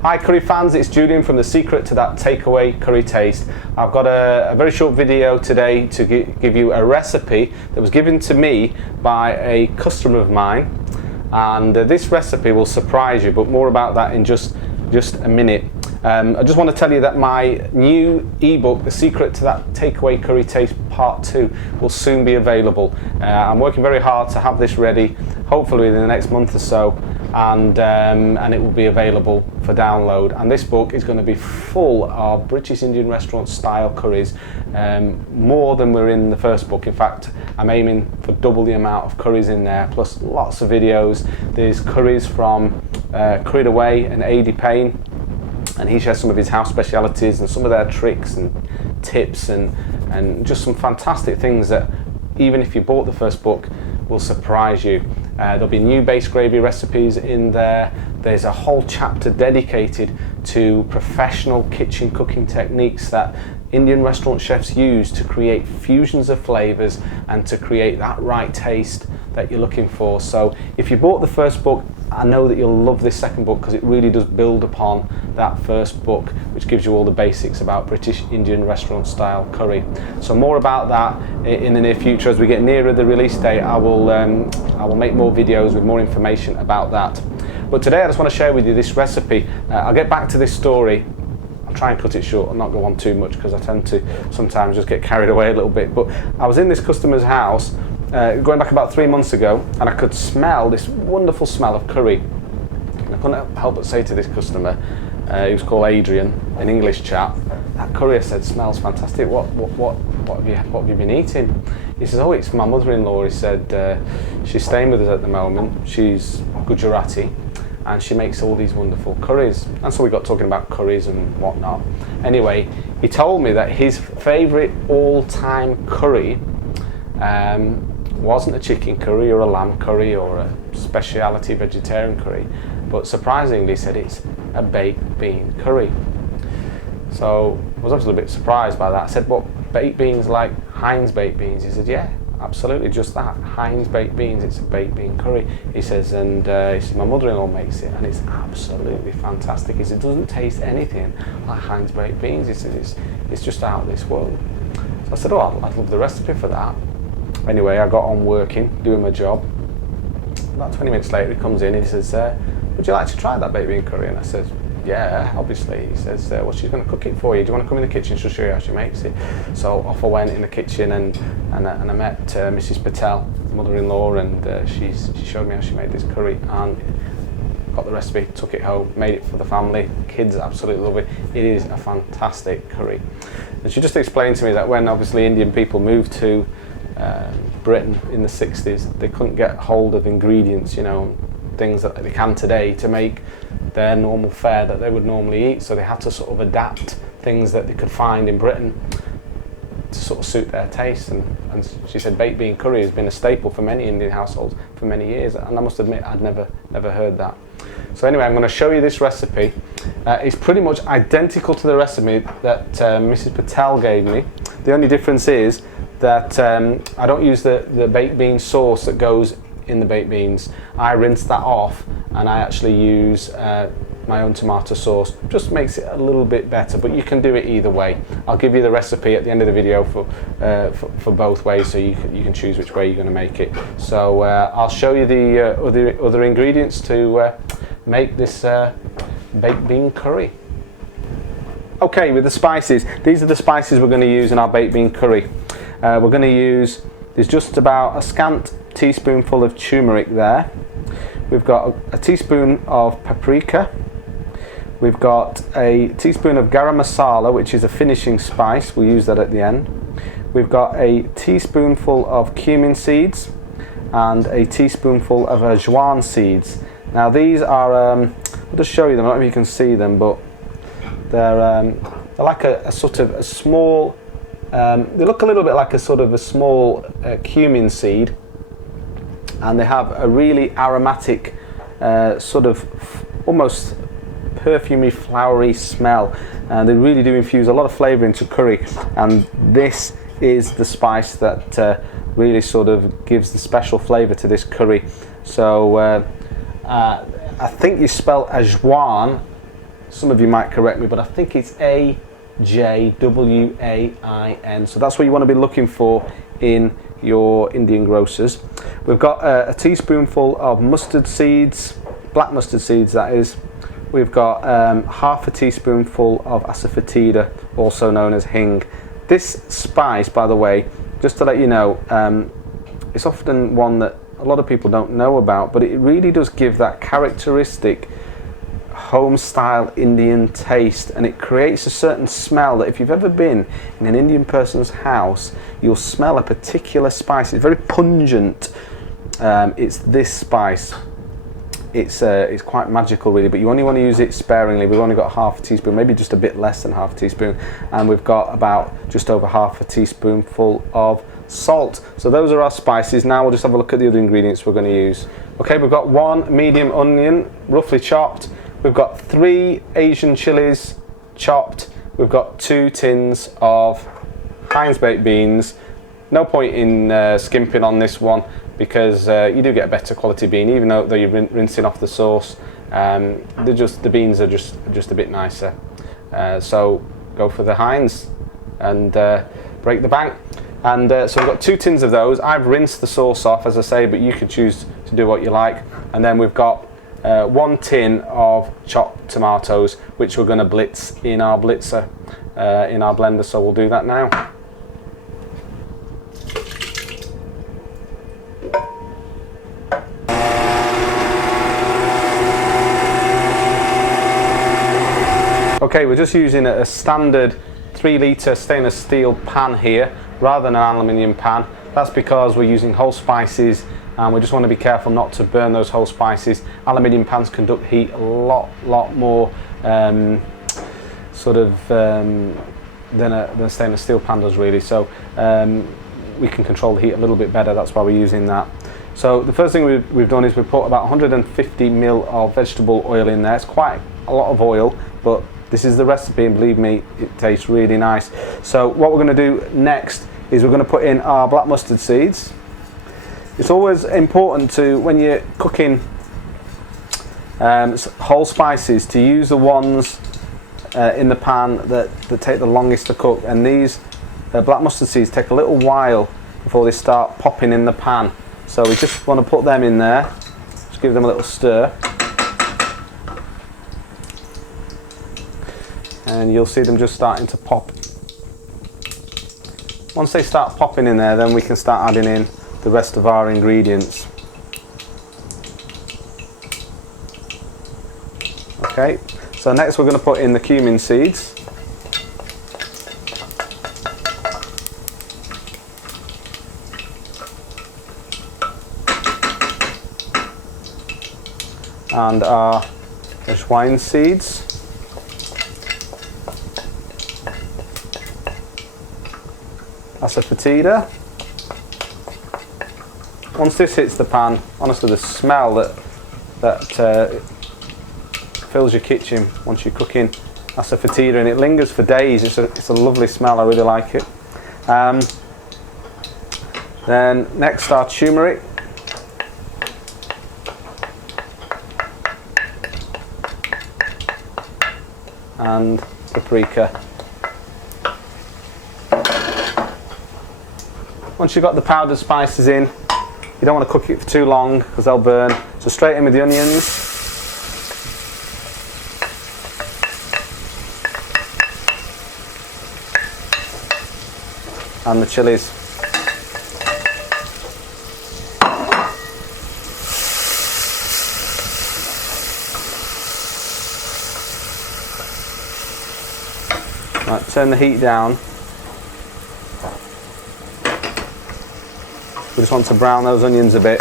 Hi curry fans, it's Julian from The Secret to That Takeaway Curry Taste. I've got a very short video today to give you a recipe that was given to me by a customer of mine, and this recipe will surprise you, but more about that in just a minute. I just want to tell you that my new ebook, The Secret to That Takeaway Curry Taste Part 2, will soon be available. I'm working very hard to have this ready, hopefully within the next month or so, and it will be available for download. And this book is going to be full of British Indian restaurant style curries, more than were in the first book. In fact, I'm aiming for double the amount of curries in there, plus lots of videos. There's curries from AJWAIN and AJWAIN, and he shares some of his house specialities and some of their tricks and tips and just some fantastic things that, even if you bought the first book, will surprise you. There'll be new base gravy recipes in there. There's a whole chapter dedicated to professional kitchen cooking techniques that Indian restaurant chefs use to create fusions of flavors and to create that right taste that you're looking for. So if you bought the first book, I know that you'll love this second book, because it really does build upon that first book, which gives you all the basics about British Indian restaurant style curry. So more about that in the near future. As we get nearer the release date, I will make more videos with more information about that. But today I just want to share with you this recipe. I'll get back to this story. I'll try and cut it short and not go on too much, because I tend to sometimes just get carried away a little bit. But I was in this customer's house going back about 3 months ago, and I could smell this wonderful smell of curry. And I couldn't help but say to this customer, he was called Adrian, an English chap, "That curry," I said, "smells fantastic. What have you been eating?" He says, "Oh, it's my mother-in-law." He said, "She's staying with us at the moment. She's Gujarati, and she makes all these wonderful curries." And so we got talking about curries and whatnot. Anyway, he told me that his favourite all-time curry wasn't a chicken curry or a lamb curry or a speciality vegetarian curry, but surprisingly said it's a baked bean curry. So I was obviously a bit surprised by that. I said, "What, baked beans like HEINZ baked beans?" He said, "Yeah, absolutely, just that, HEINZ baked beans, it's a baked bean curry." He says, and he said, "My mother-in-law makes it, and it's absolutely fantastic." He said, "It doesn't taste anything like HEINZ baked beans." He said, it's just out of this world." So I said, "Oh, I'd love the recipe for that." Anyway, I got on working, doing my job. About 20 minutes later, he comes in and he says, "Would you like to try that baked bean curry?" And I said, "Yeah, obviously." He says, "Well, she's going to cook it for you. Do you want to come in the kitchen? She'll show you how she makes it." So off I went in the kitchen, and I met Mrs. Patel, mother-in-law, and she showed me how she made this curry, and got the recipe, took it home, made it for the family. Kids absolutely love it. It is a fantastic curry. And she just explained to me that when obviously Indian people moved to Britain in the 60s, they couldn't get hold of ingredients, things that they can today to make their normal fare that they would normally eat. So they had to sort of adapt things that they could find in Britain to sort of suit their taste. And she said baked bean curry has been a staple for many Indian households for many years, and I must admit I'd never heard that. So anyway, I'm going to show you this recipe. It's pretty much identical to the recipe that Mrs. Patel gave me. The only difference is that I don't use the baked bean sauce that goes in the baked beans. I rinse that off, and I actually use my own tomato sauce. Just makes it a little bit better, but you can do it either way. I'll give you the recipe at the end of the video for both ways, so you can choose which way you're going to make it. So I'll show you the other ingredients to make this baked bean curry. Okay, with the spices, these are the spices we're going to use in our baked bean curry. We're going to use, there's just about a scant teaspoonful of turmeric there. We've got a teaspoon of paprika. We've got a teaspoon of garam masala, which is a finishing spice. We'll use that at the end. We've got a teaspoonful of cumin seeds and a teaspoonful of AJWAIN seeds. Now these are, I'll just show you them, I don't know if you can see them, but they're like a sort of a small, they look a little bit like a sort of a small cumin seed, and they have a really aromatic, sort of almost perfumey, flowery smell, and they really do infuse a lot of flavour into curry. And this is the spice that really sort of gives the special flavour to this curry. So I think you spell AJWAIN Some of you might correct me, but I think it's AJWAIN. So that's what you want to be looking for in your Indian grocers. We've got a teaspoonful of mustard seeds, black mustard seeds that is. We've got half a teaspoonful of asafoetida, also known as HING. This spice, by the way, just to let you know, it's often one that a lot of people don't know about, but it really does give that characteristic home style Indian taste, and it creates a certain smell that if you've ever been in an Indian person's house, you'll smell a particular spice. It's very pungent. It's this spice. It's quite magical really, but you only want to use it sparingly. We've only got half a teaspoon, maybe just a bit less than half a teaspoon, and we've got about just over half a teaspoonful of salt. So those are our spices. Now we'll just have a look at the other ingredients we're going to use. Okay, we've got 1 medium onion, roughly chopped. We've got 3 Asian chilies, chopped. We've got 2 tins of HEINZ baked beans. No point in skimping on this one, because you do get a better quality bean, even though you're rinsing off the sauce. The beans are just a bit nicer. So go for the HEINZ and break the bank. And so we've got 2 tins of those. I've rinsed the sauce off, as I say, but you can choose to do what you like. And then we've got 1 tin of chopped tomatoes, which we're going to blitz in our blitzer, in our blender. So we'll do that now. Okay, we're just using a standard 3-litre stainless steel pan here, rather than an aluminium pan. That's because we're using whole spices, and we just want to be careful not to burn those whole spices. Aluminium pans conduct heat a lot more than a stainless steel pan does really. So we can control the heat a little bit better. That's why we're using that. So the first thing we've done is we've put about 150 ml of vegetable oil in there. It's quite a lot of oil, but this is the recipe, and believe me, it tastes really nice. So what we're going to do next is we're going to put in our black mustard seeds. It's always important to, when you're cooking whole spices, to use the ones in the pan that take the longest to cook. And these black mustard seeds take a little while before they start popping in the pan. So we just want to put them in there, just give them a little stir. And you'll see them just starting to pop. Once they start popping in there, then we can start adding in the rest of our ingredients. Okay, so next we're going to put in the cumin seeds. And our AJWAIN seeds. Asafoetida. Once this hits the pan, honestly, the smell that fills your kitchen once you're cooking asafoetida, and it lingers for days. It's a lovely smell. I really like it. Then next, our turmeric. And paprika. Once you've got the powdered spices in, you don't want to cook it for too long because they'll burn. So straight in with the onions. And the chilies. Right, turn the heat down. We just want to brown those onions a bit.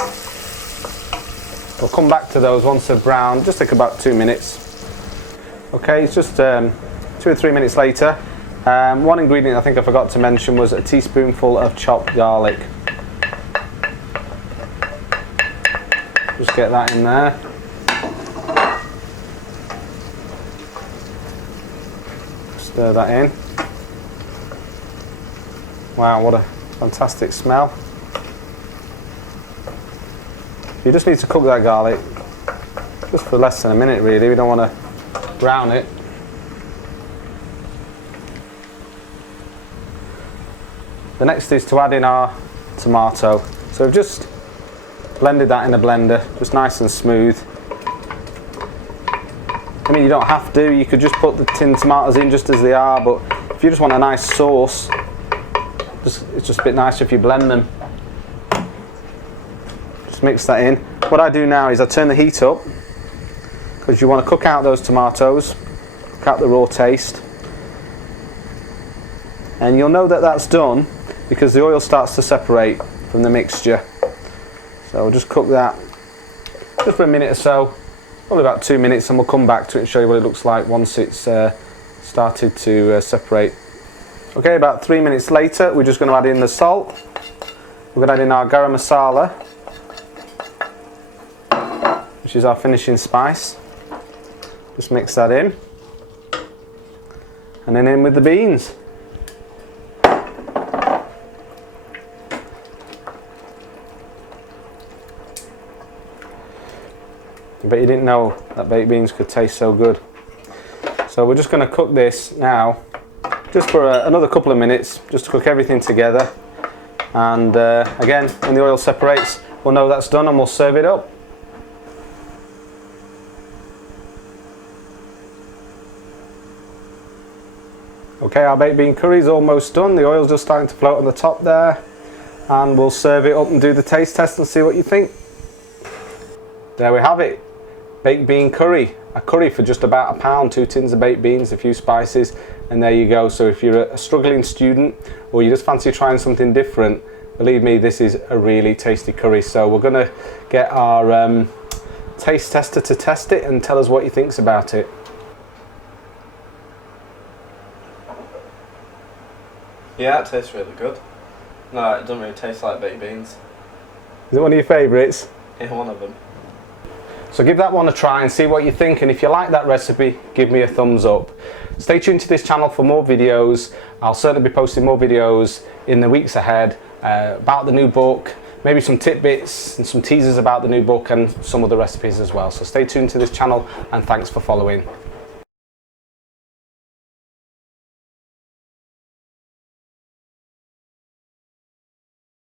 We'll come back to those once they're brown, just take about 2 minutes. Okay, it's just 2 or 3 minutes later. One ingredient I think I forgot to mention was a teaspoonful of chopped garlic. Just get that in there. Stir that in. Wow, what a fantastic smell. You just need to cook that garlic just for less than a minute really. We don't want to brown it. The next is to add in our tomato. So we've just blended that in a blender, just nice and smooth. I mean, you don't have to, you could just put the tinned tomatoes in just as they are, but if you just want a nice sauce, it's just a bit nicer if you blend them. Just mix that in. What I do now is I turn the heat up, because you want to cook out those tomatoes, cook out the raw taste. And you'll know that that's done because the oil starts to separate from the mixture. So we'll just cook that just for a minute or so, probably about 2 minutes, and we'll come back to it and show you what it looks like once it's started to separate. Okay, about 3 minutes later, we're just going to add in the salt. We're going to add in our garam masala, which is our finishing spice. Just mix that in, and then in with the beans. I bet you didn't know that baked beans could taste so good. So we're just going to cook this now, just for another couple of minutes, just to cook everything together. And again, when the oil separates, we'll know that's done and we'll serve it up. Okay, our baked bean curry is almost done. The oil's just starting to float on the top there, and we'll serve it up and do the taste test and see what you think. There we have it, baked bean curry. A curry for just about £1, 2 tins of baked beans, a few spices, and there you go. So if you're a struggling student or you just fancy trying something different, believe me, this is a really tasty curry. So we're going to get our taste tester to test it and tell us what he thinks about it. Yeah, it tastes really good. No, it doesn't really taste like baked beans. Is it one of your favourites? Yeah, one of them. So give that one a try and see what you think, and if you like that recipe, give me a thumbs up. Stay tuned to this channel for more videos. I'll certainly be posting more videos in the weeks ahead about the new book, maybe some tidbits and some teasers about the new book and some other recipes as well. So stay tuned to this channel, and thanks for following.